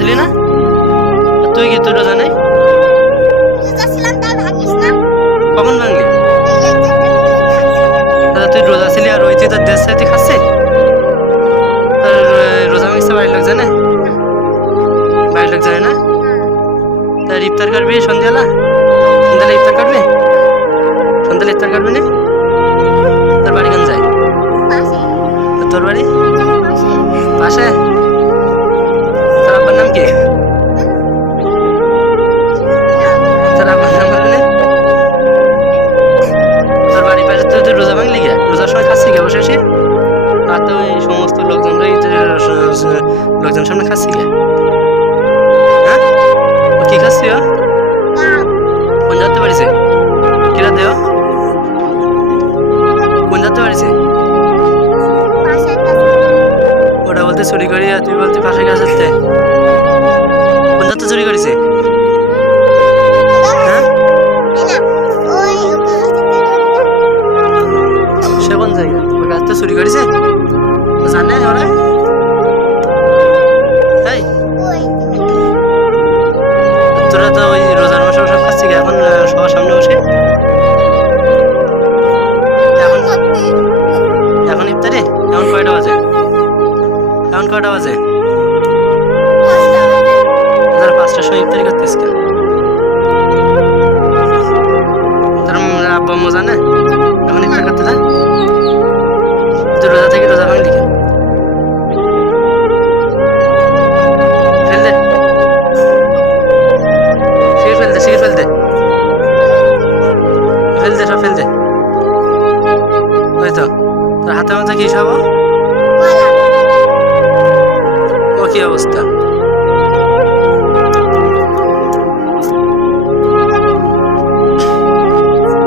ছিলি না? তুই কি তোর রোজা নেই? কখন ভাঙলি? তুই রোজা ছিলি আর ওই তুই তোর দেশ সাথে খাচ্ছে? তোর রোজা ভাঙছে বাড়ির লোক জানে? বাড়ির লোক জানে না? তার ইফতার করবি সন্ধ্যাবেলা? সন্ধ্যাবেলা ইফতার করবি? সন্ধ্যাবেলা ইফতার করবি না? তোর বাড়ি কোন যায়? তোর বাড়ি পাশে? তোর আব্বার নাম কি? তোর আব্বার নাম বলবি না? তোর বাড়ির পাশে তুই রোজা ভাঙলি গে? রোজার সময় খাচ্ছি গে বসে এসে? আর তো ওই সমস্ত লোকজনরাই লোকজন সামনে খাচ্ছি গে? হ্যাঁ ও কি খাচ্ছি? ও কোন যাতে পারিছে? কিরা দেও কোন যাতে পারিছে? ওটা বলতে চুরি করি আর তুই বলতে পাশে গাছ আসতে। কোন যাতে চুরি করেছে? হ্যাঁ সে কোন জায়গা? ওই গাছ তো চুরি করেছে জানে ওরা? তাই তোরা তো ওই রোজার মাসে সব খাচ্ছি এখন সবার সামনে বসে। এখন এখন ইফতারি? এখন কয়টা বাজে? এখন কয়টা বাজে? তোরা 5টার সময় ইফতারি করতেছ কেন? তোর আব্বা আম্মু জানে এখন ইফতার করতে না? তুই রোজা থেকে রোজা ভাঙলি কেন? ফেল দে, সিগারেট ফেল দে, সিগারেট ফেল দে, ফেল দে, সব ফেল দে। ওই তো তোর হাতের মধ্যে কি সব? ও কি অবস্থা?